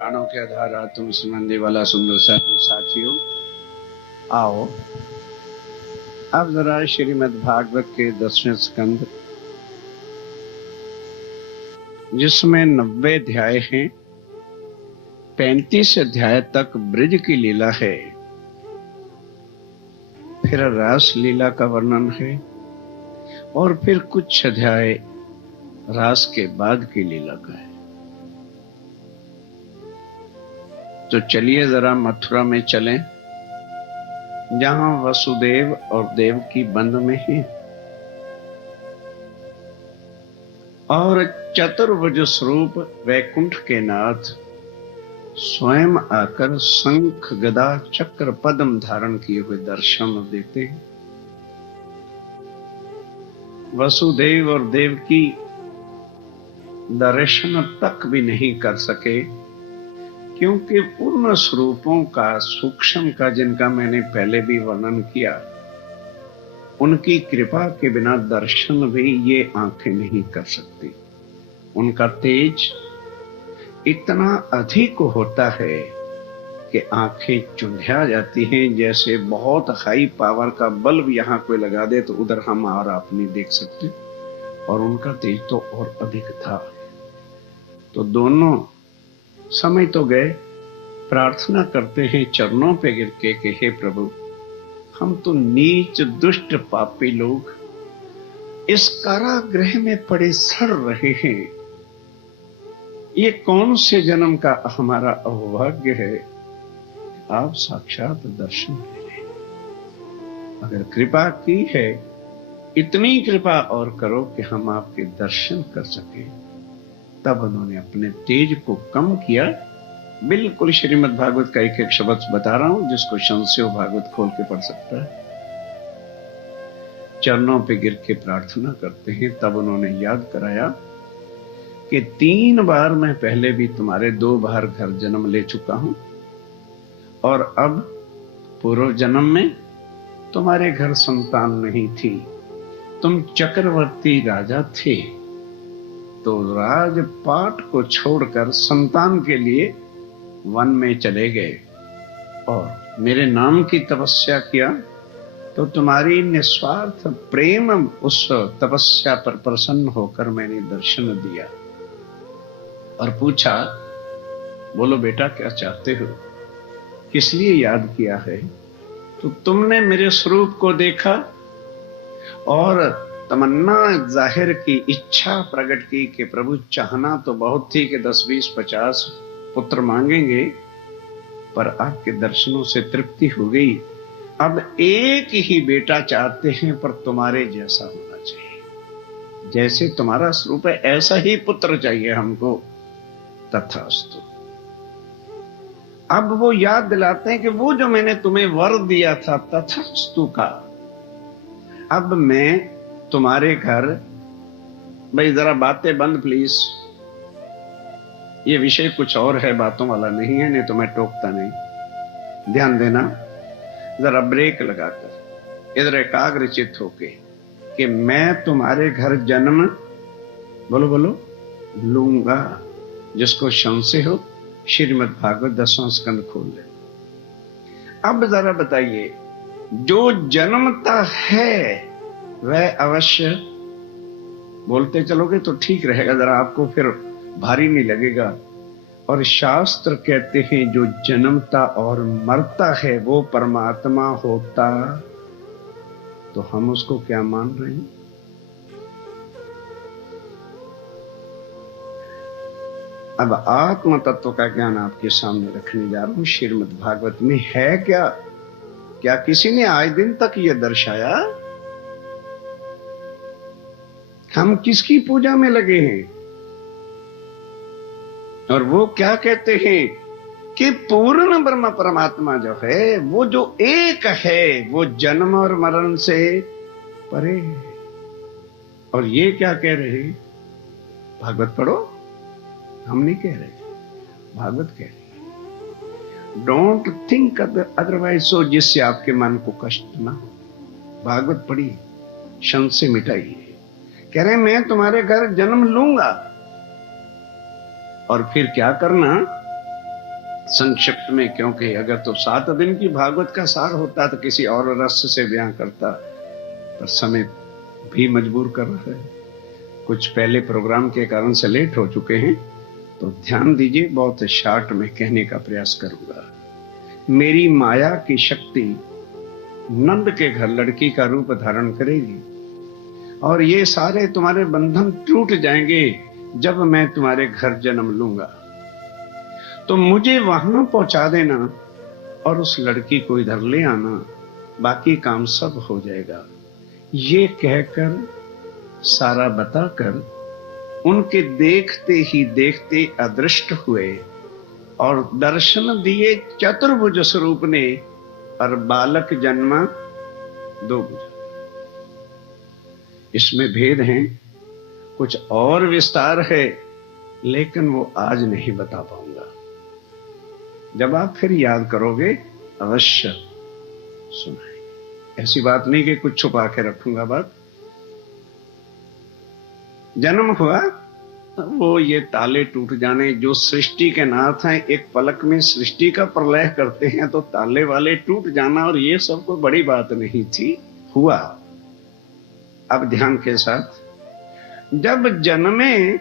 प्राणों के आधार आत्म संबंधी वाला सुंदर साथियों, आओ अब जरा श्रीमद् भागवत के 10वें स्कंद, जिसमें 90 अध्याय हैं, 35 अध्याय तक ब्रज की लीला है, फिर रास लीला का वर्णन है और फिर कुछ अध्याय रास के बाद की लीला का है। तो चलिए जरा मथुरा में चलें, जहां वसुदेव और देवकी बंद में हैं और चतुर्भुज स्वरूप वैकुंठ के नाथ स्वयं आकर शंख गदा चक्र पद्म धारण किए हुए दर्शन देते हैं। वसुदेव और देवकी दर्शन तक भी नहीं कर सके, क्योंकि पूर्ण स्वरूपों का सूक्ष्म का, जिनका मैंने पहले भी वर्णन किया, उनकी कृपा के बिना दर्शन भी ये आंखें नहीं कर सकती। उनका तेज इतना अधिक होता है कि आंखें चुंधिया जाती हैं, जैसे बहुत हाई पावर का बल्ब यहां कोई लगा दे तो उधर हम और आप नहीं देख सकते, और उनका तेज तो और अधिक था। तो दोनों समय तो गए, प्रार्थना करते हैं चरणों पे गिर के कि हे प्रभु, हम तो नीच दुष्ट पापी लोग इस कारागृह में पड़े सड़ रहे हैं। ये कौन से जन्म का हमारा अभाग्य है, आप साक्षात दर्शन दे लें। अगर कृपा की है, इतनी कृपा और करो कि हम आपके दर्शन कर सके। तब उन्होंने अपने तेज को कम किया। बिल्कुल श्रीमद् भागवत का एक एक शब्द बता रहा हूं, जिसको संशय भागवत खोल के पढ़ सकता है। चरणों पे गिर के प्रार्थना करते हैं। तब उन्होंने याद कराया कि 3 बार मैं पहले भी तुम्हारे 2 बार घर जन्म ले चुका हूं, और अब पूर्व जन्म में तुम्हारे घर संतान नहीं थी। तुम चक्रवर्ती राजा थे, तो राजपाट को छोड़कर संतान के लिए वन में चले गए और मेरे नाम की तपस्या किया। तो तुम्हारी निस्वार्थ प्रेम उस तपस्या पर प्रसन्न होकर मैंने दर्शन दिया और पूछा, बोलो बेटा क्या चाहते हो, किस लिए याद किया है? तो तुमने मेरे स्वरूप को देखा और तमन्ना जाहिर की, इच्छा प्रकट की कि प्रभु चाहना तो बहुत थी कि 10, 20, 50 पुत्र मांगेंगे, पर आपके दर्शनों से तृप्ति हो गई। अब एक ही बेटा चाहते हैं, पर तुम्हारे जैसा होना चाहिए। जैसे तुम्हारा स्वरूप है ऐसा ही पुत्र चाहिए हमको। तथास्तु। अब वो याद दिलाते हैं कि वो जो मैंने तुम्हें वर दिया था तथास्तु का, अब मैं तुम्हारे घर, भाई जरा बातें बंद प्लीज, ये विषय कुछ और है, बातों वाला नहीं है, नहीं तो मैं टोकता नहीं। ध्यान देना, जरा ब्रेक लगाकर इधर एकाग्रचित होके कि मैं तुम्हारे घर जन्म, बोलो बोलो, लूंगा। जिसको संशय हो श्रीमद् भागवत 10वां स्कंद खोल ले। अब जरा बताइए, जो जन्मता है वह अवश्य, बोलते चलोगे तो ठीक रहेगा, जरा आपको फिर भारी नहीं लगेगा। और शास्त्र कहते हैं जो जन्मता और मरता है वो परमात्मा होता, तो हम उसको क्या मान रहे हैं? अब आत्म तत्व का ज्ञान आपके सामने रखने जा रहा हूं। श्रीमद् भागवत में है क्या? क्या किसी ने आज दिन तक यह दर्शाया? हम किसकी पूजा में लगे हैं? और वो क्या कहते हैं कि पूर्ण ब्रह्म परमात्मा जो है, वो जो एक है, वो जन्म और मरण से परे है। और ये क्या कह रहे हैं? भागवत पढ़ो, हम नहीं कह रहे, भागवत कह रही। डोंट थिंक अदरवाइज, सो जिससे आपके मन को कष्ट ना हो। भागवत पढ़िए, संशय मिटाइए। कह रहे मैं तुम्हारे घर जन्म लूंगा, और फिर क्या करना? संक्षिप्त में, क्योंकि अगर तो 7 दिन की भागवत का सार होता तो किसी और रस से बयां करता, पर समय भी मजबूर कर रहा है। कुछ पहले प्रोग्राम के कारण से लेट हो चुके हैं, तो ध्यान दीजिए, बहुत शार्ट में कहने का प्रयास करूंगा। मेरी माया की शक्ति नंद के घर लड़की का रूप धारण करेगी, और ये सारे तुम्हारे बंधन टूट जाएंगे जब मैं तुम्हारे घर जन्म लूंगा। तो मुझे वहां पहुंचा देना और उस लड़की को इधर ले आना, बाकी काम सब हो जाएगा। ये कहकर, सारा बताकर, उनके देखते ही देखते अदृष्ट हुए और दर्शन दिए चतुर्भुज स्वरूप ने, और बालक जन्मा 2 भुज। इसमें भेद है, कुछ और विस्तार है, लेकिन वो आज नहीं बता पाऊंगा। जब आप फिर याद करोगे अवश्य सुनाएंगे। ऐसी बात नहीं कि कुछ छुपा के रखूंगा बात। जन्म हुआ, वो ये ताले टूट जाने, जो सृष्टि के नाथ हैं, एक पलक में सृष्टि का प्रलय करते हैं, तो ताले वाले टूट जाना और ये सब कोई बड़ी बात नहीं थी, हुआ। अब ध्यान के साथ, जब जन्मे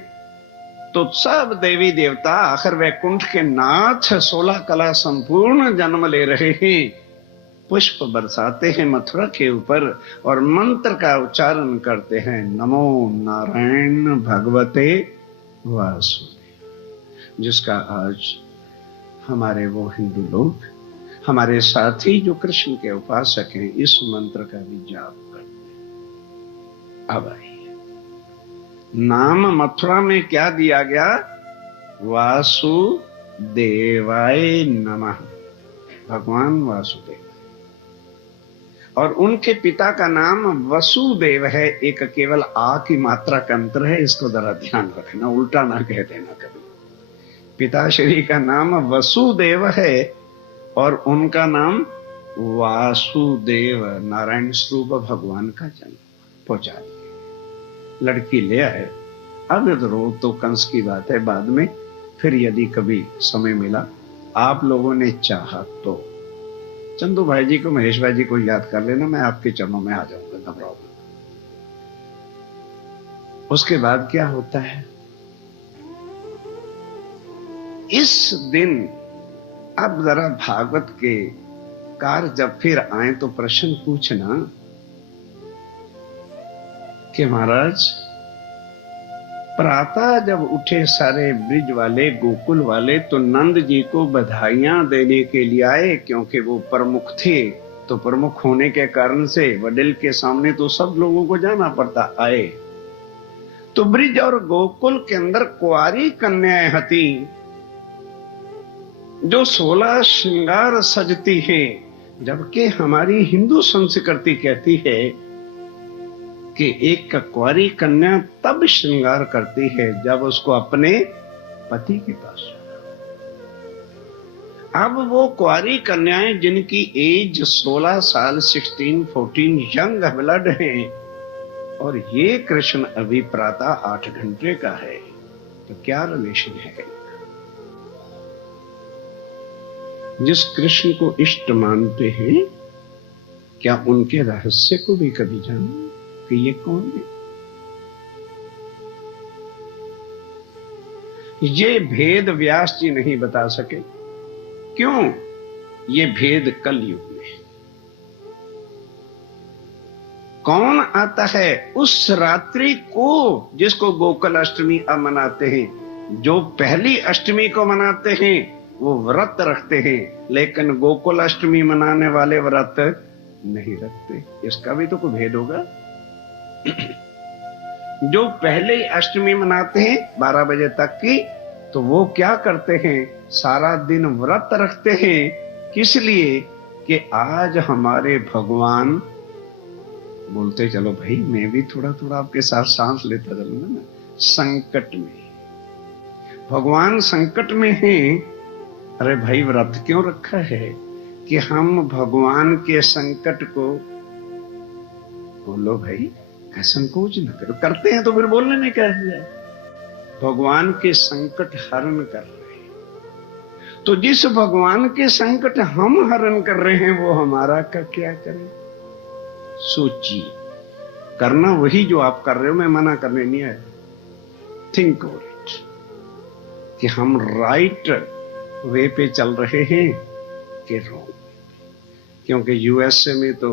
तो सब देवी देवता, आखिर वैकुंठ के नाथ 16 कला संपूर्ण जन्म ले रहे हैं, पुष्प बरसाते हैं मथुरा के ऊपर और मंत्र का उच्चारण करते हैं, नमो नारायण भगवते वासुदेव। जिसका आज हमारे वो हिंदू लोग, हमारे साथी जो कृष्ण के उपासक हैं, इस मंत्र का भी जाप करते हैं। अब आइए, नाम मथुरा में क्या दिया गया? वासुदेवाय नमः, भगवान वासुदेव। और उनके पिता का नाम वसुदेव है। एक केवल आ की मात्रा का अंतर है, इसको जरा ध्यान रखना, उल्टा ना कह देना कभी। पिताश्री का नाम वसुदेव है और उनका नाम वासुदेव, नारायण स्वरूप भगवान का जन्म पहुंचा दिया। लड़की ले आए। अब तो कंस की बात है, बाद में फिर यदि कभी समय मिला, आप लोगों ने चाहा तो चंदू भाई जी को, महेश भाई जी को याद कर लेना, मैं आपके चरणों में आ जाऊंगा, घबराओ मत। उसके बाद क्या होता है? इस दिन अब जरा भागवत के कार जब फिर आए तो प्रश्न पूछना कि महाराज, प्रातः जब उठे सारे ब्रिज वाले, गोकुल वाले, तो नंद जी को बधाइयां देने के लिए आए, क्योंकि वो प्रमुख थे। तो प्रमुख होने के कारण से वडिल के सामने तो सब लोगों को जाना पड़ता। आए तो ब्रिज और गोकुल के अंदर कुंवारी कन्याएं हती, जो 16 श्रृंगार सजती हैं, जबकि हमारी हिंदू संस्कृति कहती है कि एक कुंवारी कन्या तब श्रृंगार करती है जब उसको अपने पति के पास। अब वो कुंवारी कन्याएं जिनकी एज 16 साल, 16, 14 यंग ब्लड हैं, और ये कृष्ण अभी प्रातः 8 घंटे का है, तो क्या रिलेशन है? जिस कृष्ण को इष्ट मानते हैं, क्या उनके रहस्य को भी कभी जाना कि ये कौन है? ये भेद व्यास जी नहीं बता सके। क्यों? ये भेद कल युग में। कौन आता है उस रात्रि को जिसको गोकुल अष्टमी अब मनाते हैं? जो पहली अष्टमी को मनाते हैं वो व्रत रखते हैं, लेकिन गोकुल अष्टमी मनाने वाले व्रत नहीं रखते। इसका भी तो कोई भेद होगा। जो पहले अष्टमी मनाते हैं 12 बजे तक की, तो वो क्या करते हैं? सारा दिन व्रत रखते हैं। किस लिए? कि आज हमारे भगवान, बोलते चलो भाई, मैं भी थोड़ा थोड़ा आपके साथ सांस लेता चलूंगा ना, संकट में, भगवान संकट में हैं। अरे भाई, व्रत क्यों रखा है? कि हम भगवान के संकट को, बोलो भाई, संकोच न करो, करते हैं तो फिर बोलने में क्या है? भगवान के संकट हरण कर रहे हैं। तो जिस भगवान के संकट हम हरण कर रहे हैं वो हमारा का क्या करें? सोचिए। करना वही जो आप कर रहे हो, मैं मना करने नहीं आया। थिंक ओवर इट कि हम राइट वे पे चल रहे हैं कि रॉन्ग। क्योंकि यूएसए में तो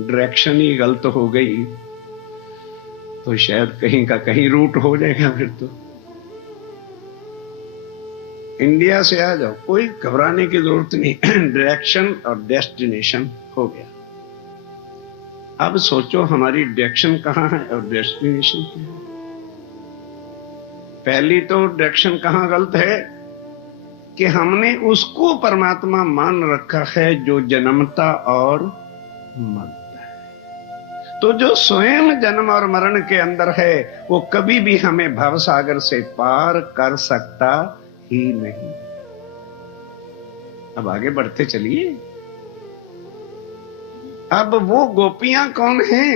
डायरेक्शन ही गलत हो गई तो शायद कहीं का कहीं रूट हो जाएगा। फिर तो इंडिया से आ जाओ, कोई घबराने की जरूरत नहीं। डायरेक्शन और डेस्टिनेशन हो गया। अब सोचो हमारी डायरेक्शन कहां है और डेस्टिनेशन क्या है। पहली तो डायरेक्शन कहां गलत है कि हमने उसको परमात्मा मान रखा है जो जन्मता और मरता है। तो जो स्वयं जन्म और मरण के अंदर है वो कभी भी हमें भवसागर से पार कर सकता ही नहीं। अब आगे बढ़ते चलिए। अब वो गोपियां कौन हैं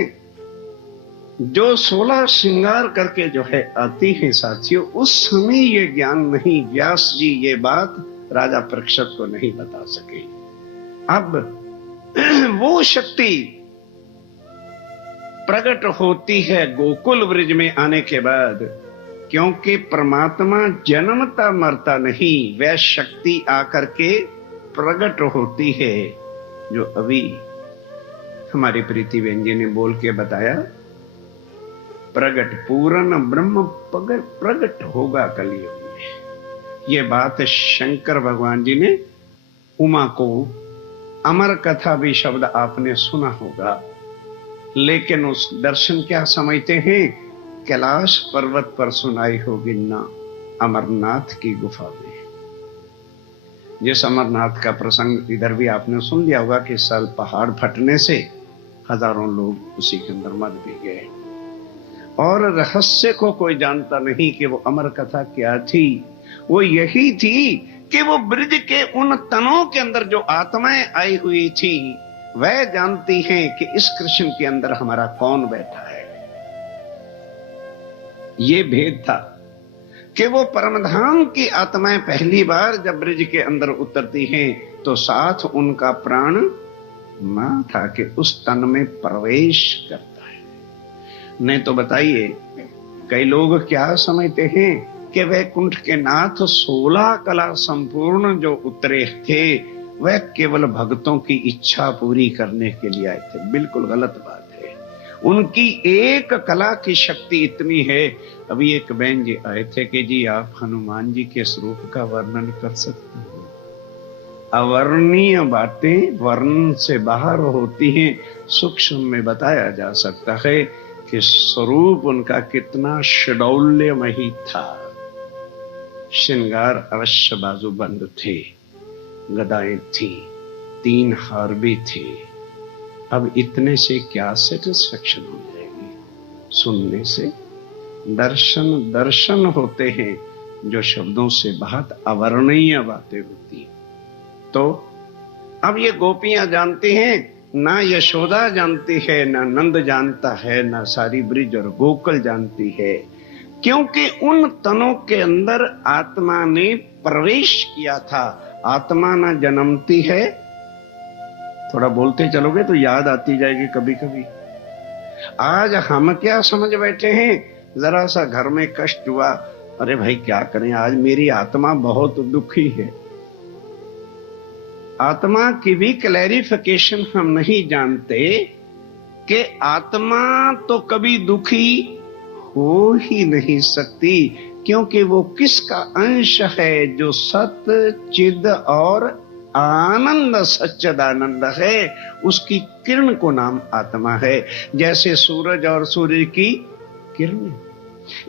जो 16 श्रृंगार करके जो है आती हैं साथियों? उस समय ये ज्ञान नहीं, व्यास जी ये बात राजा परीक्षित को नहीं बता सके। अब वो शक्ति प्रकट होती है गोकुल ब्रिज में आने के बाद, क्योंकि परमात्मा जन्मता मरता नहीं, वह शक्ति आकर के प्रकट होती है जो अभी हमारी प्रीति बहन जी ने बोल के बताया। प्रगट पूर्ण ब्रह्म प्रगट होगा कलयुग में। ये बात शंकर भगवान जी ने उमा को, अमर कथा भी शब्द आपने सुना होगा, लेकिन उस दर्शन क्या समझते हैं? कैलाश पर्वत पर सुनाई होगी ना, अमरनाथ की गुफा में। जिस अमरनाथ का प्रसंग इधर भी आपने सुन लिया होगा कि साल पहाड़ फटने से हजारों लोग उसी के अंदर मर भी गए और रहस्य को कोई जानता नहीं कि वो अमर कथा क्या थी। वो यही थी कि वो ब्रिज के उन तनों के अंदर जो आत्माएं आई हुई थी वह जानती हैं कि इस कृष्ण के अंदर हमारा कौन बैठा है। ये भेद था कि वो परमधाम की आत्माएं पहली बार जब ब्रिज के अंदर उतरती हैं तो साथ उनका प्राण ना था कि उस तन में प्रवेश करता है। नहीं तो बताइए, कई लोग क्या समझते हैं कि वैकुंठ के नाथ 16 कला संपूर्ण जो उतरे थे वह केवल भक्तों की इच्छा पूरी करने के लिए आए थे। बिल्कुल गलत बात है। उनकी एक कला की शक्ति इतनी है। अभी एक बहन जी आए थे कि जी आप हनुमान जी के स्वरूप का वर्णन कर सकते हैं? अवर्णीय बातें वर्ण से बाहर होती हैं। सूक्ष्म में बताया जा सकता है कि स्वरूप उनका कितना षडौल्यमयी था। श्रृंगार अवश्य बाजूबंद थे, गदाएं थी, 3 हार भी थे। अब इतने से क्या सेटिस्फेक्शन हो जाएगी? सुनने से दर्शन दर्शन होते हैं जो शब्दों से बहुत अवर्णीय बातें होती हैं। तो अब ये गोपियां जानती हैं, ना यशोदा जानती है, ना नंद जानता है, ना सारी ब्रिज और गोकुल जानती है, क्योंकि उन तनों के अंदर आत्मा ने प्रवेश किया था। आत्मा ना जन्मती है, थोड़ा बोलते चलोगे तो याद आती जाएगी कभी कभी। आज हम क्या समझ बैठे हैं, जरा सा घर में कष्ट हुआ, अरे भाई क्या करें, आज मेरी आत्मा बहुत दुखी है। आत्मा की भी क्लैरिफिकेशन हम नहीं जानते कि आत्मा तो कभी दुखी हो ही नहीं सकती, क्योंकि वो किसका अंश है? जो सत्य चिद और आनंद सच्चिदानंद है, उसकी किरण को नाम आत्मा है। जैसे सूरज और सूर्य की किरण,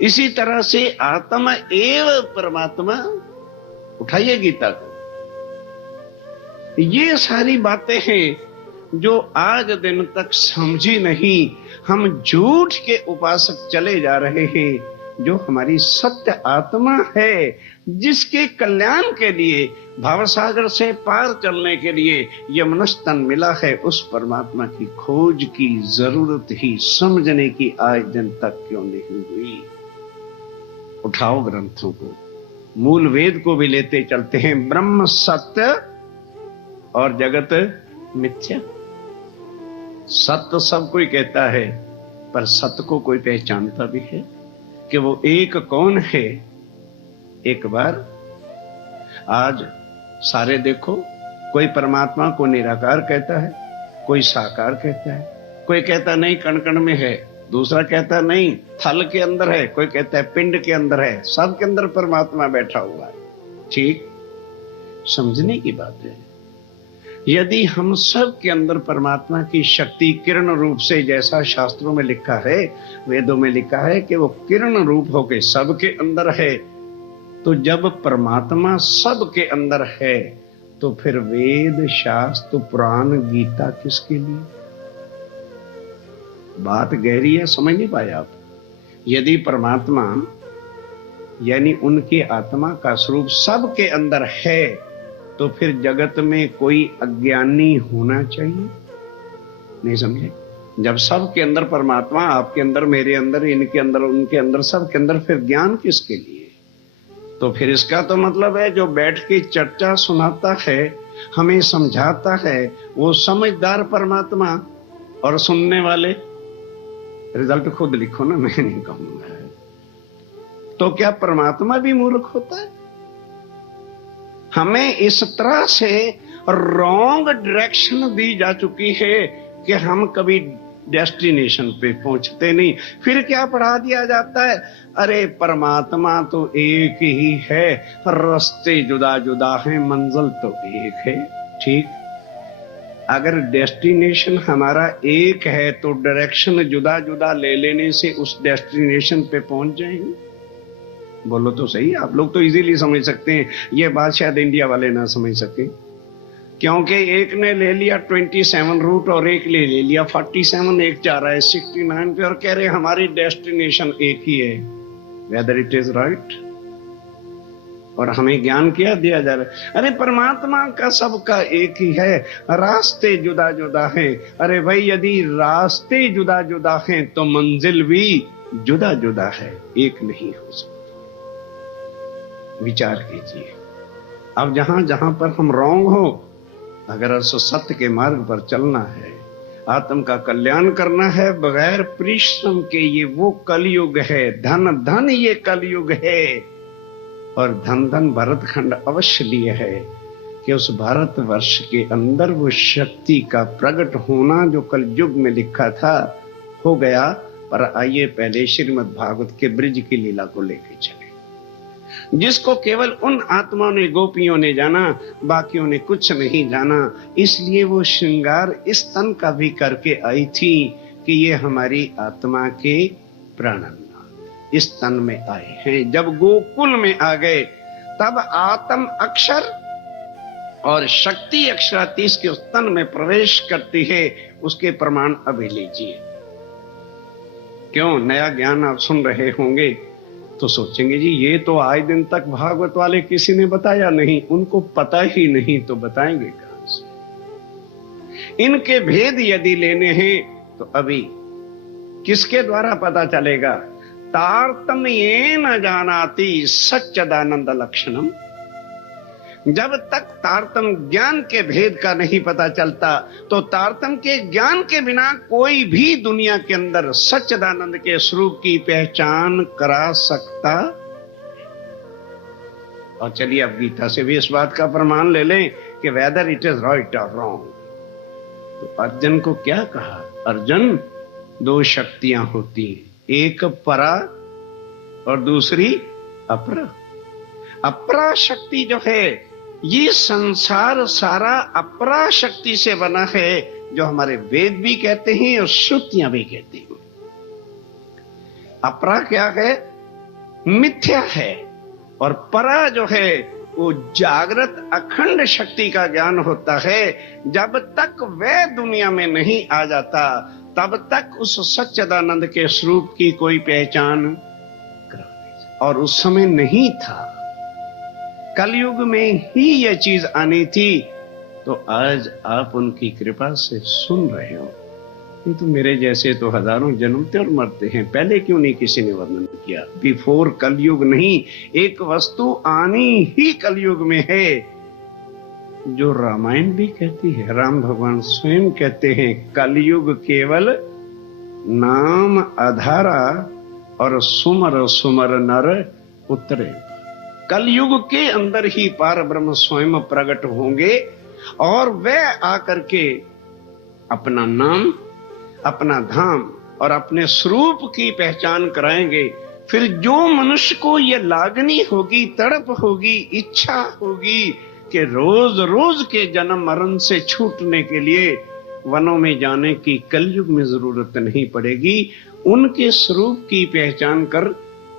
इसी तरह से आत्मा एव परमात्मा। उठाइए गीता को। ये सारी बातें हैं जो आज दिन तक समझी नहीं। हम झूठ के उपासक चले जा रहे हैं। जो हमारी सत्य आत्मा है, जिसके कल्याण के लिए, भवसागर से पार चलने के लिए यह मनुष्य तन मिला है, उस परमात्मा की खोज की जरूरत ही समझने की आज दिन तक क्यों नहीं हुई? उठाओ ग्रंथों को, मूल वेद को भी लेते चलते हैं, ब्रह्म सत्य और जगत मिथ्या। सत्य सब कोई कहता है, पर सत्य को कोई पहचानता भी है कि वो एक कौन है। एक बार आज सारे देखो, कोई परमात्मा को निराकार कहता है, कोई साकार कहता है, कोई कहता नहीं कण कण में है, दूसरा कहता नहीं थल के अंदर है, कोई कहता है पिंड के अंदर है। सब के अंदर परमात्मा बैठा हुआ है। ठीक, समझने की बात है। यदि हम सब के अंदर परमात्मा की शक्ति किरण रूप से, जैसा शास्त्रों में लिखा है, वेदों में लिखा है कि वो किरण रूप होके सबके अंदर है, तो जब परमात्मा सबके अंदर है तो फिर वेद शास्त्र पुराण गीता किसके लिए? बात गहरी है, समझ नहीं पाए आप। यदि परमात्मा यानी उनकी आत्मा का स्वरूप सबके अंदर है, तो फिर जगत में कोई अज्ञानी होना चाहिए? नहीं समझे? जब सब के अंदर परमात्मा, आपके अंदर, मेरे अंदर, इनके अंदर, उनके अंदर, सब के अंदर, फिर ज्ञान किसके लिए? तो फिर इसका तो मतलब है जो बैठ के चर्चा सुनाता है, हमें समझाता है, वो समझदार परमात्मा, और सुनने वाले, रिजल्ट खुद लिखो ना, मैं नहीं कहूंगा। तो क्या परमात्मा भी मूर्ख होता है? हमें इस तरह से रॉन्ग डायरेक्शन दी जा चुकी है कि हम कभी डेस्टिनेशन पे पहुंचते नहीं। फिर क्या पढ़ा दिया जाता है? अरे परमात्मा तो एक ही है, रास्ते जुदा जुदा हैं, मंजिल तो एक है। ठीक, अगर डेस्टिनेशन हमारा एक है तो डायरेक्शन जुदा जुदा ले लेने से उस डेस्टिनेशन पे पहुंच जाएंगे? बोलो तो सही। आप लोग तो इजीली समझ सकते हैं, ये बात शायद इंडिया वाले ना समझ सके, क्योंकि एक ने ले लिया 27 रूट और एक ले लिया 47, एक जा रहा है 69 पे और कह रहे हमारी डेस्टिनेशन एक ही है। Whether it is right? और हमें ज्ञान क्या दिया जा रहा है? अरे परमात्मा का सबका एक ही है, रास्ते जुदा जुदा हैं। अरे भाई, यदि रास्ते जुदा जुदा हैं तो मंजिल भी जुदा जुदा है, एक नहीं हो सकता। विचार कीजिए। अब जहां जहां पर हम रॉन्ग हो, अगर सत्य के मार्ग पर चलना है, आत्म का कल्याण करना है बगैर परिश्रम के, ये वो कलयुग है। धन धन ये कलयुग है। और धन धन भरतखंड अवश्य लिए है कि उस भारतवर्ष के अंदर वो शक्ति का प्रकट होना जो कलयुग में लिखा था, हो गया। पर आइए पहले श्रीमद् भागवत के ब्रिज की लीला को लेकर चले, जिसको केवल उन आत्माओं ने, गोपियों ने जाना, बाकियों ने कुछ नहीं जाना। इसलिए वो श्रृंगार इस तन का भी करके आई थी कि ये हमारी आत्मा के प्राणनाथ इस तन में आए हैं। जब गोकुल में आ गए तब आत्म अक्षर और शक्ति अक्षरातीश के उस तन में प्रवेश करती है। उसके प्रमाण अभी लीजिए। क्यों? नया ज्ञान आप सुन रहे होंगे तो सोचेंगे जी ये तो आए दिन तक भागवत वाले किसी ने बताया नहीं, उनको पता ही नहीं तो बताएंगे कहां से? इनके भेद यदि लेने हैं तो अभी किसके द्वारा पता चलेगा? तारतम्येन जानाति सच्चिदानंद लक्षणम। जब तक तारतम ज्ञान के भेद का नहीं पता चलता, तो तारतम के ज्ञान के बिना कोई भी दुनिया के अंदर सच्चिदानंद के स्वरूप की पहचान करा सकता। और चलिए अब गीता से भी इस बात का प्रमाण ले लें कि वेदर इट इज राइट और रॉन्ग। तो अर्जुन को क्या कहा? अर्जुन, दो शक्तियां होती हैं, एक परा और दूसरी अपरा। अपरा शक्ति जो है, ये संसार सारा अपरा शक्ति से बना है, जो हमारे वेद भी कहते हैं और श्रुतियां भी कहती हैं। अपरा क्या है? मिथ्या है। और परा जो है वो जागृत अखंड शक्ति का ज्ञान होता है। जब तक वह दुनिया में नहीं आ जाता, तब तक उस सच्चिदानंद के स्वरूप की कोई पहचान और उस समय नहीं था। कलयुग में ही यह चीज आनी थी। तो आज आप उनकी कृपा से सुन रहे हो। ये तो मेरे जैसे तो हजारों जन्मते और मरते हैं, पहले क्यों नहीं किसी ने वर्णन किया? बिफोर कलयुग नहीं, एक वस्तु आनी ही कलयुग में है, जो रामायण भी कहती है, राम भगवान स्वयं कहते हैं, कलयुग केवल नाम आधारा और सुमर सुमर नर उतरे। कलयुग के अंदर ही पार ब्रह्म स्वयं प्रकट होंगे और वे आकर के अपना नाम, अपना धाम और अपने स्वरूप की पहचान कराएंगे। फिर जो मनुष्य को यह लागनी होगी, तड़प होगी, इच्छा होगी कि रोज रोज के जन्म मरण से छूटने के लिए वनों में जाने की कलयुग में जरूरत नहीं पड़ेगी। उनके स्वरूप की पहचान कर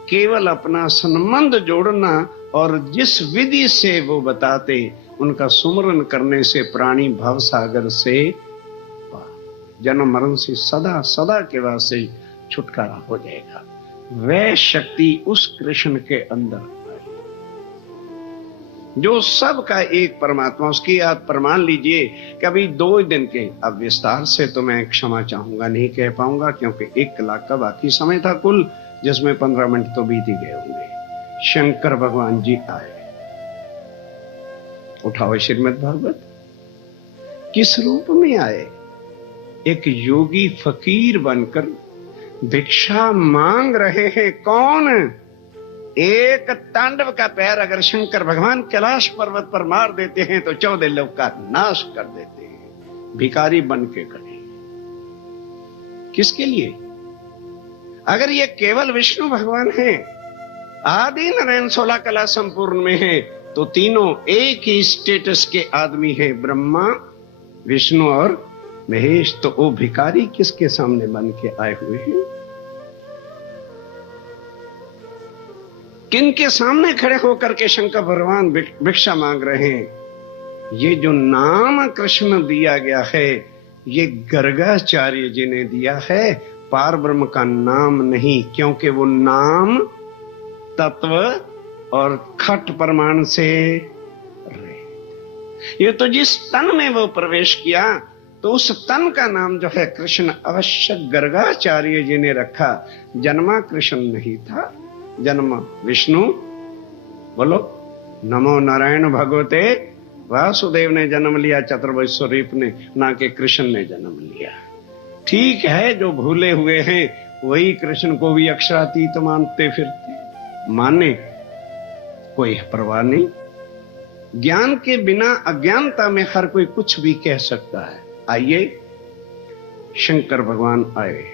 केवल अपना संबंध जोड़ना और जिस विधि से वो बताते उनका सुमरन करने से प्राणी भव सागर से जन्म मरण से सदा सदा के वास्ते छुटकारा हो जाएगा। वह शक्ति उस कृष्ण के अंदर जो सबका एक परमात्मा, उसकी आप प्रमाण लीजिए कि अभी 2 दिन के, अब विस्तार से तो मैं क्षमा चाहूंगा, नहीं कह पाऊंगा क्योंकि 1 लाख का बाकी समय था कुल, जिसमें 15 मिनट तो बीत ही गए होंगे। शंकर भगवान जी आए, उठाओ श्रीमद् भागवत, किस रूप में आए? एक योगी फकीर बनकर भिक्षा मांग रहे हैं। कौन? एक तांडव का पैर अगर शंकर भगवान कैलाश पर्वत पर मार देते हैं तो 14 लोक का नाश कर देते हैं। भिखारी बन के खड़े, किसके लिए? अगर ये केवल विष्णु भगवान हैं, आदि नारायण 16 कला संपूर्ण में है, तो तीनों एक ही स्टेटस के आदमी हैं, ब्रह्मा, विष्णु और महेश। तो वो भिखारी किसके सामने बन के आए हुए हैं? किनके सामने खड़े होकर के शंकर भगवान भिक्षा मांग रहे हैं? ये जो नाम कृष्ण दिया गया है, ये गर्गाचार्य जी ने दिया है, पार ब्रह्म का नाम नहीं, क्योंकि वो नाम तत्व और खट प्रमाण से रहे। ये तो जिस तन में वो प्रवेश किया, तो उस तन का नाम जो है कृष्ण अवश्य गर्गाचार्य जी ने रखा। जन्मा कृष्ण नहीं था, जन्म विष्णु। बोलो नमो नारायण भगवते वासुदेव ने जन्म लिया, चतुर्भुज स्वरूप ने, ना कि कृष्ण ने जन्म लिया। ठीक है, जो भूले हुए हैं वही कृष्ण को भी अक्षरातीत मानते फिरते, माने कोई परवाह नहीं। ज्ञान के बिना अज्ञानता में हर कोई कुछ भी कह सकता है। आइए, शंकर भगवान आए,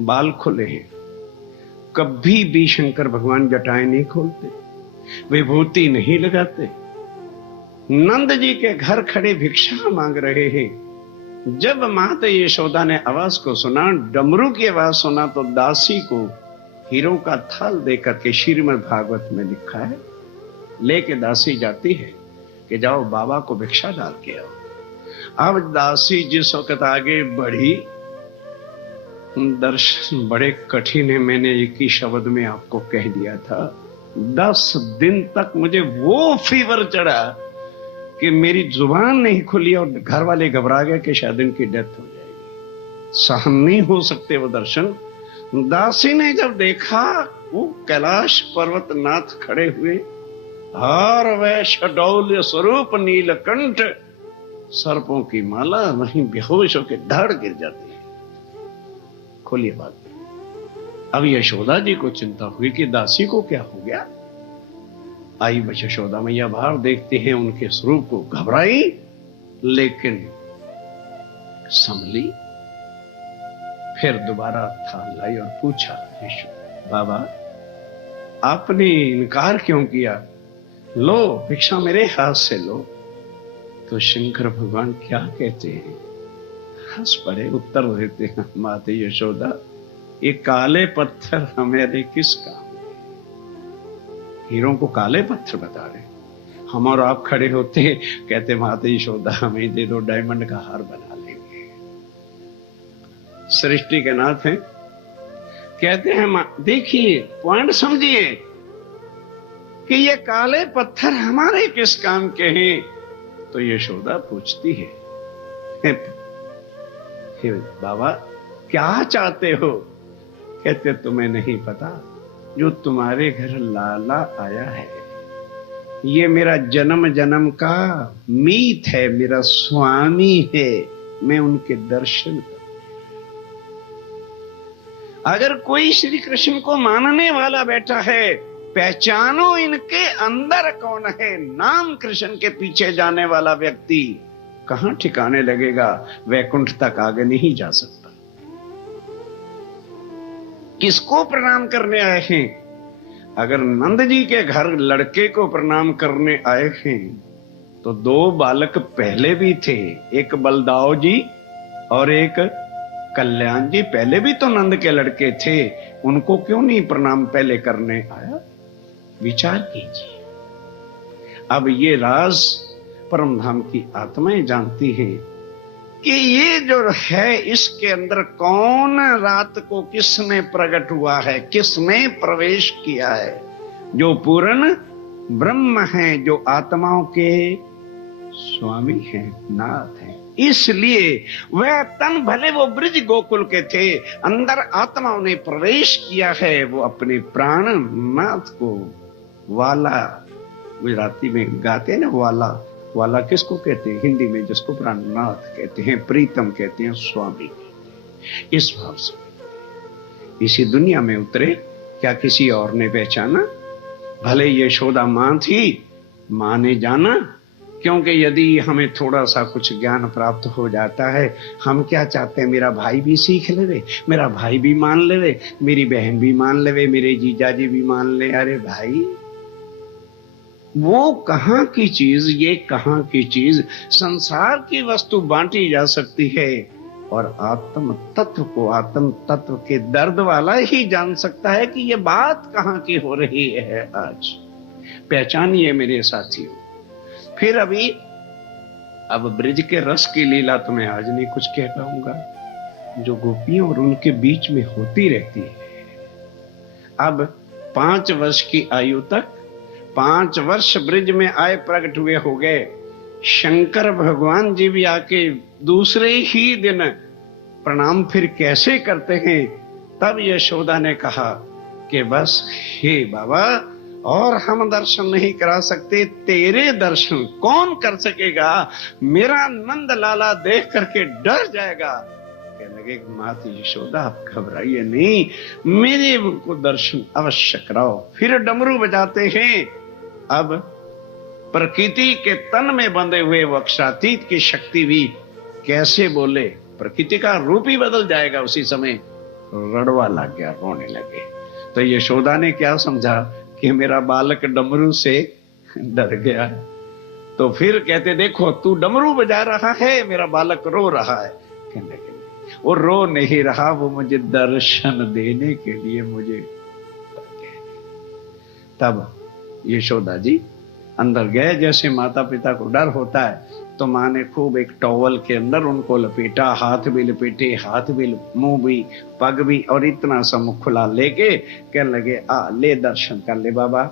बाल खुले हैं। कभी भी शंकर भगवान जटाएं नहीं खोलते, विभूति नहीं लगाते। नंद जी के घर खड़े भिक्षा मांग रहे हैं। जब माता यशोदा ने आवाज को सुना, डमरू की आवाज सुना, तो दासी को हीरों का थाल देकर के श्रीमद् भागवत में लिखा है, लेके दासी जाती है कि जाओ बाबा को भिक्षा डाल के आओ। अब दासी जिस वक्त आगे बढ़ी, दर्शन बड़े कठिन है। मैंने एक ही शब्द में आपको कह दिया था, 10 दिन तक मुझे वो फीवर चढ़ा कि मेरी जुबान नहीं खुली और घर वाले घबरा गए कि शायद इनकी डेथ हो जाएगी। सहन नहीं हो सकते वो दर्शन। दासी ने जब देखा वो कैलाश पर्वत नाथ खड़े हुए, हार वह शडौल्य स्वरूप नीलकंठ, सर्पों की माला, वहीं बेहोश होकर धड़ गिर जाती है। खोलिए बात। अब यशोदा जी को चिंता हुई कि दासी को क्या हो गया। आई यशोदा मैया बाहर, देखते हैं उनके स्वरूप को, घबराई लेकिन संभली। फिर दोबारा थाल लाई और पूछा, बाबा आपने इनकार क्यों किया? लो भिक्षा मेरे हाथ से लो। तो शंकर भगवान क्या कहते हैं? हंस पड़े, उत्तर देते हैं, माते यशोदा ये काले पत्थर हमारे किस काम? हीरों को काले पत्थर बता रहे। हम और आप खड़े होते हैं, कहते माता यशोदा हमें दे दो, डायमंड का हार बना लेंगे। सृष्टि के नाथ हैं, कहते हैं देखिए पॉइंट समझिए कि ये काले पत्थर हमारे किस काम के हैं? तो यशोदा पूछती है, कहते बाबा क्या चाहते हो? कहते तुम्हें नहीं पता, जो तुम्हारे घर लाला आया है ये मेरा जन्म जन्म का मीत है, मेरा स्वामी है, मैं उनके दर्शन कर। अगर कोई श्री कृष्ण को मानने वाला बैठा है, पहचानो इनके अंदर कौन है। नाम कृष्ण के पीछे जाने वाला व्यक्ति कहां ठिकाने लगेगा, वैकुंठ तक आगे नहीं जा सकता। किसको प्रणाम करने आए हैं? अगर नंद जी के घर लड़के को प्रणाम करने आए हैं तो दो बालक पहले भी थे, एक बलदाव जी और एक कल्याण जी, पहले भी तो नंद के लड़के थे, उनको क्यों नहीं प्रणाम पहले करने आया? विचार कीजिए। अब ये राज परमधाम की आत्माएं जानती हैं कि ये जो है इसके अंदर कौन रात को किसने प्रकट हुआ है, किसने प्रवेश किया है। जो पूर्ण ब्रह्म है, जो आत्माओं के स्वामी हैं, नाथ हैं। इसलिए वह तन भले वो ब्रज गोकुल के थे, अंदर आत्माओं ने प्रवेश किया है। वो अपने प्राण नाथ को वाला, गुजराती में गाते हैं ना वाला, वाला किसको कहते हैं? हिंदी में जिसको प्राणनाथ कहते हैं, प्रीतम कहते हैं, स्वामी कहते हैं। इस भाव से इसी दुनिया में उतरे। क्या किसी और ने पहचाना? भले यशोदा मां थी, मां ने जाना। क्योंकि यदि हमें थोड़ा सा कुछ ज्ञान प्राप्त हो जाता है, हम क्या चाहते हैं? मेरा भाई भी सीख लेवे, मेरा भाई भी मान लेवे, मेरी बहन भी मान लेवे, मेरे जीजाजी भी मान ले। अरे भाई, वो कहां की चीज, ये कहां की चीज। संसार की वस्तु बांटी जा सकती है और आत्म तत्व को, आत्म तत्व के दर्द वाला ही जान सकता है कि ये बात कहां की हो रही है। आज पहचानिए मेरे साथियों। फिर अब ब्रिज के रस की लीला तो मैं आज नहीं कुछ कह पाऊंगा, जो गोपियों और उनके बीच में होती रहती है। अब 5 वर्ष की आयु तक, 5 वर्ष ब्रिज में आए, प्रकट हुए हो गए। शंकर भगवान जी भी आके दूसरे ही दिन प्रणाम फिर कैसे करते हैं? तब यशोदा ने कहा कि बस हे बाबा, और हम दर्शन नहीं करा सकते, तेरे दर्शन कौन कर सकेगा? मेरा नंद लाला देख करके डर जाएगा। कहने लगे माता यशोदा, आप घबराइए नहीं, मेरे को दर्शन अवश्य कराओ। फिर डमरू बजाते हैं। अब प्रकृति के तन में बंधे हुए वक्षातीत की शक्ति भी कैसे बोले, प्रकृति का रूप ही बदल जाएगा। उसी समय रड़वा लग गया, रोने लगे। तो यशोदा ने क्या समझा कि मेरा बालक डमरू से डर गया। तो फिर कहते देखो, तू डमरू बजा रहा है, मेरा बालक रो रहा है। कहने लगे वो रो नहीं रहा, वो मुझे दर्शन देने के लिए मुझे। तब यशोदा जी अंदर गए। जैसे माता पिता को डर होता है तो माँ ने खूब एक टॉवल के अंदर उनको लपेटा, हाथ भी लपेटे, हाथ भी, मुंह भी, पग भी, और इतना सा मुख खुला लेके कहने लगे आ ले दर्शन कर ले बाबा।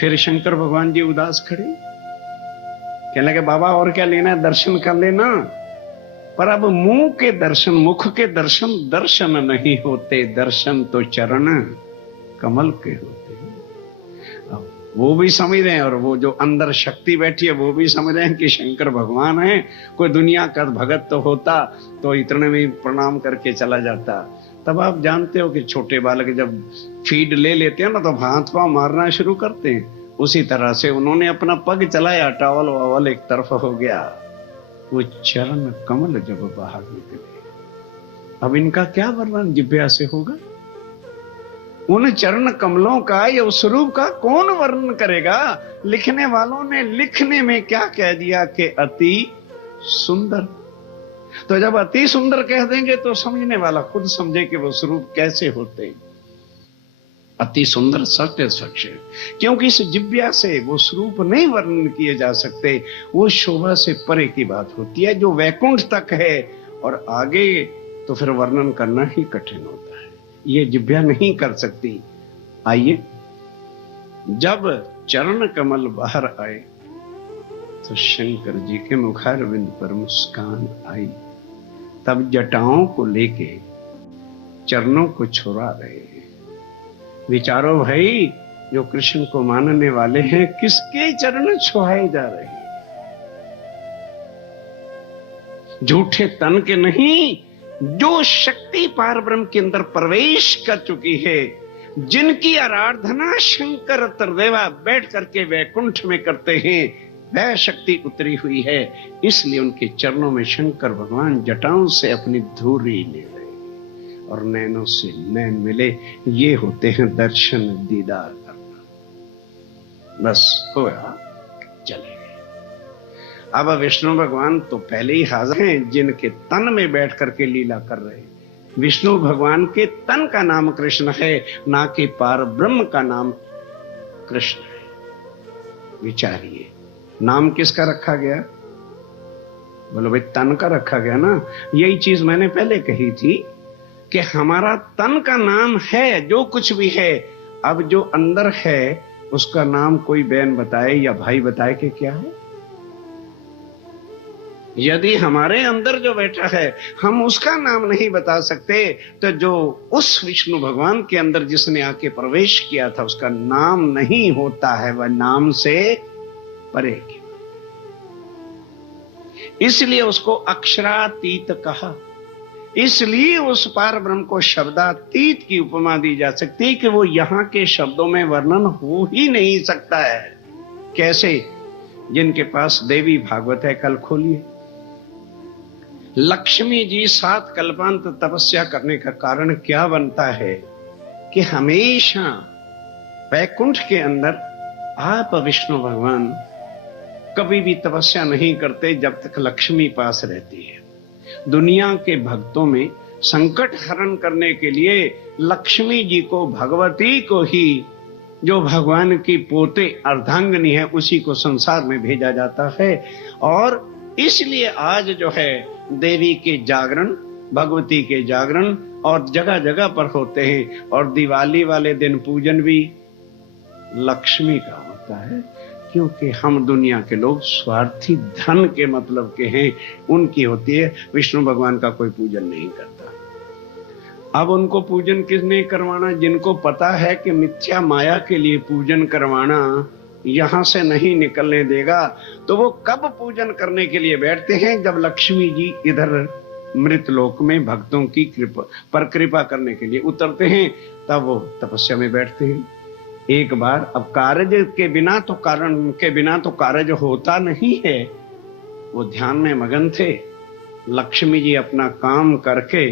फिर शंकर भगवान जी उदास खड़े, कहने लगे बाबा और क्या लेना है, दर्शन कर लेना। पर अब मुंह के दर्शन, मुख के दर्शन दर्शन नहीं होते, दर्शन तो चरण कमल के होते हैं। अब वो भी समझ रहे हैं, और वो जो अंदर शक्ति बैठी है वो भी समझ रहे हैं कि शंकर भगवान है। कोई दुनिया का भगत तो होता तो इतने में प्रणाम करके चला जाता। तब आप जानते हो कि छोटे बालक जब फीड ले लेते हैं ना तो हाथ पांव मारना शुरू करते हैं। उसी तरह से उन्होंने अपना पग चलाया, टावल वावल एक तरफ हो गया। वो चरण कमल जब बाहर निकले, अब इनका क्या वर्णन जिभ्या से होगा? उन चरण कमलों का या उस स्वरूप का कौन वर्णन करेगा? लिखने वालों ने लिखने में क्या कह दिया कि अति सुंदर। तो जब अति सुंदर कह देंगे तो समझने वाला खुद समझे कि वो स्वरूप कैसे होते हैं। अति सुंदर सत्य सच है, क्योंकि इस जिव्या से वो स्वरूप नहीं वर्णन किए जा सकते। वो शोभा से परे की बात होती है, जो वैकुंठ तक है, और आगे तो फिर वर्णन करना ही कठिन होता है, ये जिव्या नहीं कर सकती। आइए, जब चरण कमल बाहर आए, तो शंकर जी के मुखारविंद पर मुस्कान आई। तब जटाओं को लेके चरणों को छुरा रहे हैं। विचारो भाई, जो कृष्ण को मानने वाले हैं, किसके चरण छुआए जा रहे हैं? झूठे तन के नहीं, जो शक्ति पार ब्रह्म के अंदर प्रवेश कर चुकी है, जिनकी आराधना शंकर त्रिदेवा बैठ करके वैकुंठ में करते हैं, वह शक्ति उतरी हुई है। इसलिए उनके चरणों में शंकर भगवान जटाओं से अपनी धूरी ले रहे और नैनों से नैन मिले। ये होते हैं दर्शन दीदार करना। बस होया, चले गए। अब विष्णु भगवान तो पहले ही हाजिर हैं, जिनके तन में बैठ करके लीला कर रहे हैं। विष्णु भगवान के तन का नाम कृष्ण है, ना कि पार ब्रह्म का नाम कृष्ण है। विचारिए, नाम किसका रखा गया? बोलो भाई, तन का रखा गया ना। यही चीज मैंने पहले कही थी कि हमारा तन का नाम है जो कुछ भी है। अब जो अंदर है उसका नाम कोई बहन बताए या भाई बताए कि क्या है? यदि हमारे अंदर जो बैठा है हम उसका नाम नहीं बता सकते, तो जो उस विष्णु भगवान के अंदर जिसने आके प्रवेश किया था उसका नाम नहीं होता है, वह नाम से परे के। इसलिए उसको अक्षरातीत कहा। इसलिए उस पार ब्रह्म को शब्दातीत की उपमा दी जा सकती है कि वो यहां के शब्दों में वर्णन हो ही नहीं सकता है। कैसे? जिनके पास देवी भागवत है, कल खोलिए। लक्ष्मी जी 7 कल्पांत तपस्या करने का कारण क्या बनता है कि हमेशा वैकुंठ के अंदर आप विष्णु भगवान कभी भी तपस्या नहीं करते जब तक लक्ष्मी पास रहती है। दुनिया के भक्तों में संकट हरण करने के लिए लक्ष्मी जी को, भगवती को ही, जो भगवान की पोते अर्धांगिनी है, उसी को संसार में भेजा जाता है। और इसलिए आज जो है देवी के जागरण, भगवती के जागरण और जगह जगह पर होते हैं। और दिवाली वाले दिन पूजन भी लक्ष्मी का होता है, क्योंकि हम दुनिया के लोग स्वार्थी धन के मतलब के हैं, उनकी होती है। विष्णु भगवान का कोई पूजन नहीं करता। अब उनको पूजन किसने करवाना? जिनको पता है कि मिथ्या माया के लिए पूजन करवाना यहां से नहीं निकलने देगा, तो वो कब पूजन करने के लिए बैठते हैं? जब लक्ष्मी जी इधर मृत लोक में भक्तों की कृपा करने के लिए उतरते हैं, तब वो तपस्या में बैठते हैं। एक बार, अब कार्य के बिना तो कारण के बिना तो कार्य होता नहीं है। वो ध्यान में मगन थे। लक्ष्मी जी अपना काम करके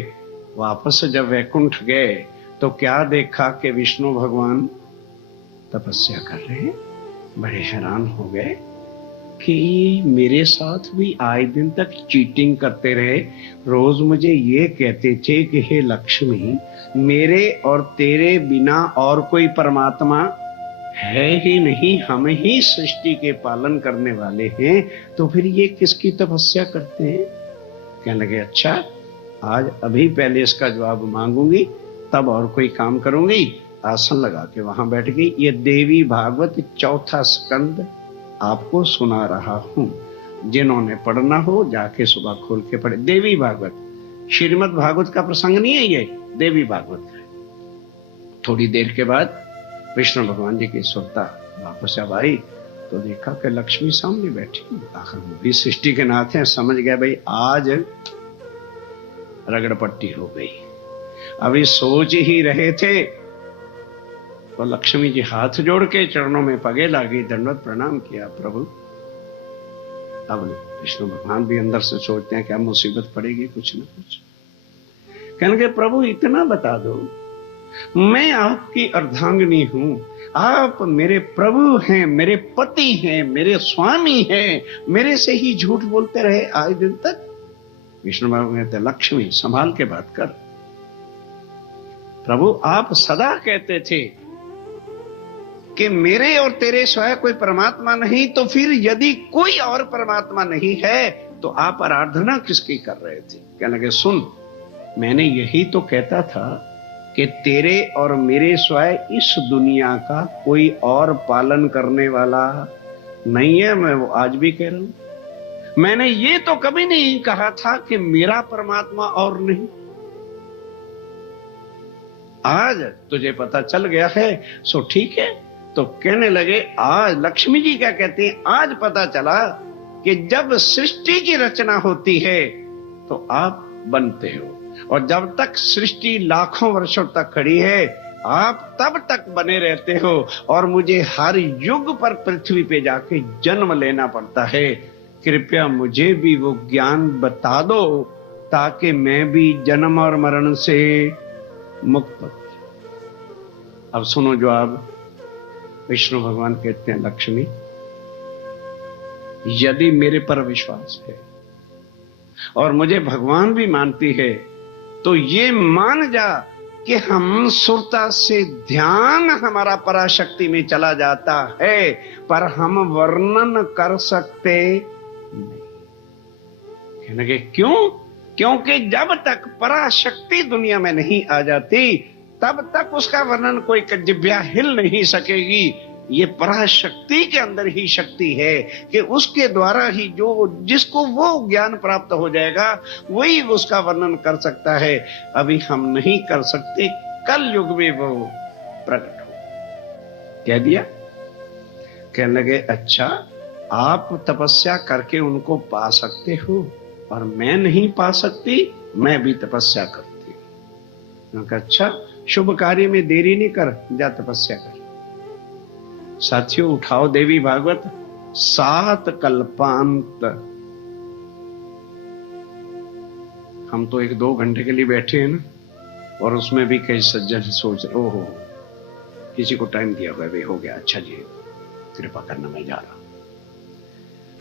वापस जब वैकुंठ गए तो क्या देखा कि विष्णु भगवान तपस्या कर रहे हैं। बड़े हैरान हो गए कि मेरे साथ भी आए दिन तक चीटिंग करते रहे। रोज मुझे ये कहते थे कि हे लक्ष्मी, मेरे और तेरे बिना और कोई परमात्मा है ही नहीं, हम ही सृष्टि के पालन करने वाले हैं, तो फिर ये किसकी तपस्या करते हैं? कहने लगे, अच्छा, आज अभी पहले इसका जवाब मांगूंगी, तब और कोई काम करूंगी। आसन लगा के वहां बैठ गई। ये देवी भागवत 4था स्कंद आपको सुना रहा हूं। जिन्होंने पढ़ना हो जाके सुबह खोल के पढ़े। देवी भागवत, श्रीमद् भागवत का प्रसंग नहीं है, ये देवी भागवत है। थोड़ी देर के बाद विष्णु भगवान जी की सुरता वापस जब आई तो देखा कि लक्ष्मी सामने बैठी। आखिर वो भी सृष्टि के नाथ हैं, समझ गए भाई आज रगड़पट्टी हो गई। अभी सोच ही रहे थे तो लक्ष्मी जी हाथ जोड़ के चरणों में पगे लागी, दंडवत प्रणाम किया, प्रभु। अब विष्णु भगवान भी अंदर से सोचते हैं क्या मुसीबत पड़ेगी, कुछ न कुछ। कहने लगे, प्रभु इतना बता दो, मैं आपकी अर्धांगिनी हूं, आप मेरे प्रभु हैं, मेरे पति हैं, मेरे स्वामी हैं, मेरे से ही झूठ बोलते रहे आज दिन तक। विष्णु भगवान कहते, लक्ष्मी संभाल के बात कर। प्रभु आप सदा कहते थे कि मेरे और तेरे सिवाय कोई परमात्मा नहीं, तो फिर यदि कोई और परमात्मा नहीं है तो आप आराधना किसकी कर रहे थे? कहने लगे, सुन, मैंने यही तो कहता था कि तेरे और मेरे सिवाय इस दुनिया का कोई और पालन करने वाला नहीं है, मैं वो आज भी कह रहा हूं। मैंने ये तो कभी नहीं कहा था कि मेरा परमात्मा और नहीं। आज तुझे पता चल गया है सो ठीक है। तो कहने लगे, आज लक्ष्मी जी क्या कहती हैं, आज पता चला कि जब सृष्टि की रचना होती है तो आप बनते हो, और जब तक सृष्टि लाखों वर्षों तक खड़ी है आप तब तक बने रहते हो, और मुझे हर युग पर पृथ्वी पे जाके जन्म लेना पड़ता है। कृपया मुझे भी वो ज्ञान बता दो ताकि मैं भी जन्म और मरण से मुक्त हो। अब सुनो जवाब। विष्णु भगवान कहते हैं, लक्ष्मी यदि मेरे पर विश्वास है और मुझे भगवान भी मानती है तो ये मान जा कि हम सुरता से ध्यान हमारा पराशक्ति में चला जाता है, पर हम वर्णन कर सकते नहीं। कहने लगे, क्यों? क्योंकि जब तक पराशक्ति दुनिया में नहीं आ जाती तब तक उसका वर्णन कोई जिह्वा हिल नहीं सकेगी। ये पराशक्ति के अंदर ही शक्ति है कि उसके द्वारा ही जो जिसको वो ज्ञान प्राप्त हो जाएगा वही उसका वर्णन कर सकता है। अभी हम नहीं कर सकते, कल युग में वो प्रकट हो। कह दिया। कहने लगे, अच्छा आप तपस्या करके उनको पा सकते हो और मैं नहीं पा सकती, मैं भी तपस्या करती हूं। अच्छा, शुभ कार्य में देरी नहीं कर, जा तपस्या कर। साथियों उठाओ देवी भागवत 7 कल्पांत। हम तो 1-2 घंटे के लिए बैठे हैं ना, और उसमें भी कई सज्जन सोच रहे, ओहो किसी को टाइम दिया हुआ है, हो गया, अच्छा जी कृपा करना, मैं जा रहा हूं।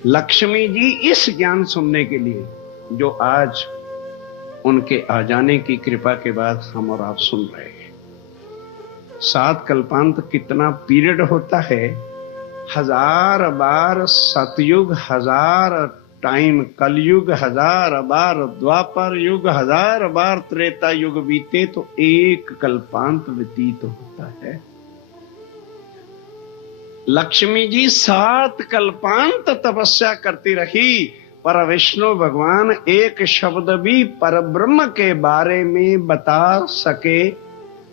लक्ष्मी जी इस ज्ञान सुनने के लिए जो आज उनके आ जाने की कृपा के बाद हम और आप सुन रहे हैं। 7 कल्पांत कितना पीरियड होता है? 1000 बार सतयुग, 1000 टाइम कलयुग, 1000 बार द्वापर युग, 1000 बार त्रेता युग बीते तो 1 कल्पांत व्यतीत होता है। लक्ष्मी जी 7 कल्पांत तपस्या करती रही, पर विष्णु भगवान एक शब्द भी परब्रह्म के बारे में बता सके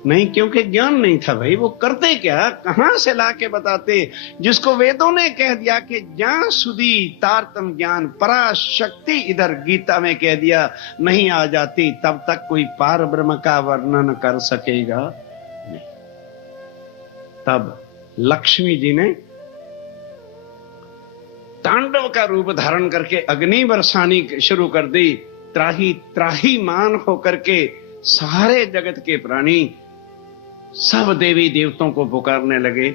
नहीं, क्योंकि ज्ञान नहीं था। भाई वो करते क्या, कहां से लाके बताते? जिसको वेदों ने कह दिया कि ज्ञान सुधी तारतम ज्ञान पराशक्ति, इधर गीता में कह दिया नहीं आ जाती, तब तक कोई पार ब्रह्म का वर्णन कर सकेगा नहीं। तब लक्ष्मी जी ने तांडव का रूप धारण करके अग्नि बरसानी शुरू कर दी। त्राही त्राही मान होकर के सारे जगत के प्राणी सब देवी देवताओं को पुकारने लगे।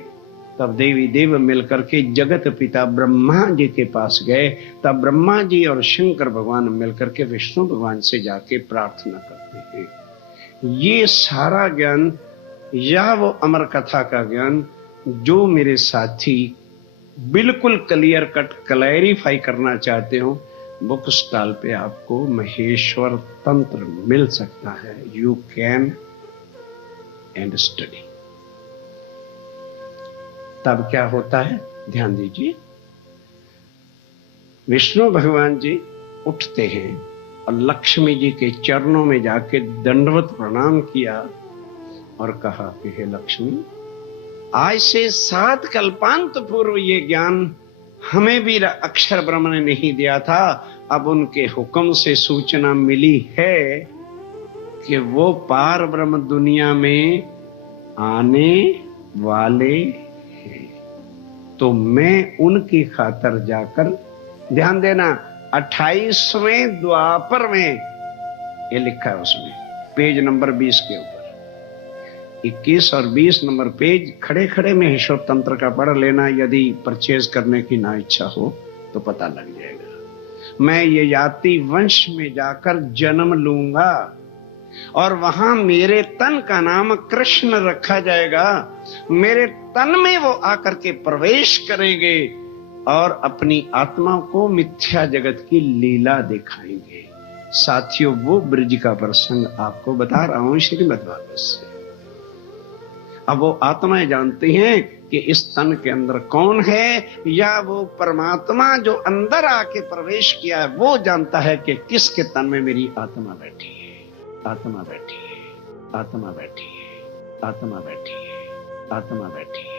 तब देवी देव मिलकर के जगत पिता ब्रह्मा जी के पास गए। तब ब्रह्मा जी और शंकर भगवान मिलकर के विष्णु भगवान से जाके प्रार्थना करते हैं। ये सारा ज्ञान या वो अमर कथा का ज्ञान जो मेरे साथी बिल्कुल क्लियर कट क्लैरिफाई करना चाहते हो, बुक स्टॉल पे आपको महेश्वर तंत्र मिल सकता है। You can and study. तब क्या होता है, ध्यान दीजिए। विष्णु भगवान जी उठते हैं और लक्ष्मी जी के चरणों में जाके दंडवत प्रणाम किया और कहा कि हे लक्ष्मी, आज से 7 कल्पांत पूर्व ये ज्ञान हमें भी अक्षर ब्रह्म ने नहीं दिया था। अब उनके हुक्म से सूचना मिली है कि वो पार ब्रह्म दुनिया में आने वाले हैं, तो मैं उनकी खातर जाकर, ध्यान देना 28वें द्वापर में ये लिखा है, उसमें पेज नंबर 20 के ऊपर 21 और 20 नंबर पेज खड़े खड़े में ईश्वर तंत्र का पढ़ लेना। यदि परचेज करने की ना इच्छा हो तो पता लग जाएगा। मैं ये याति वंश में जाकर जन्म लूंगा और वहां मेरे तन का नाम कृष्ण रखा जाएगा। मेरे तन में वो आकर के प्रवेश करेंगे और अपनी आत्मा को मिथ्या जगत की लीला दिखाएंगे। साथियों, वो ब्रिज का प्रसंग आपको बता रहा हूं श्रीमद् भागवत से। अब वो आत्माएं जानती हैं कि इस तन के अंदर कौन है, या वो परमात्मा जो अंदर आके प्रवेश किया है वो जानता है कि किसके तन में मेरी आत्मा बैठी है, आत्मा बैठी है, आत्मा बैठी है, आत्मा बैठी है, आत्मा बैठी है।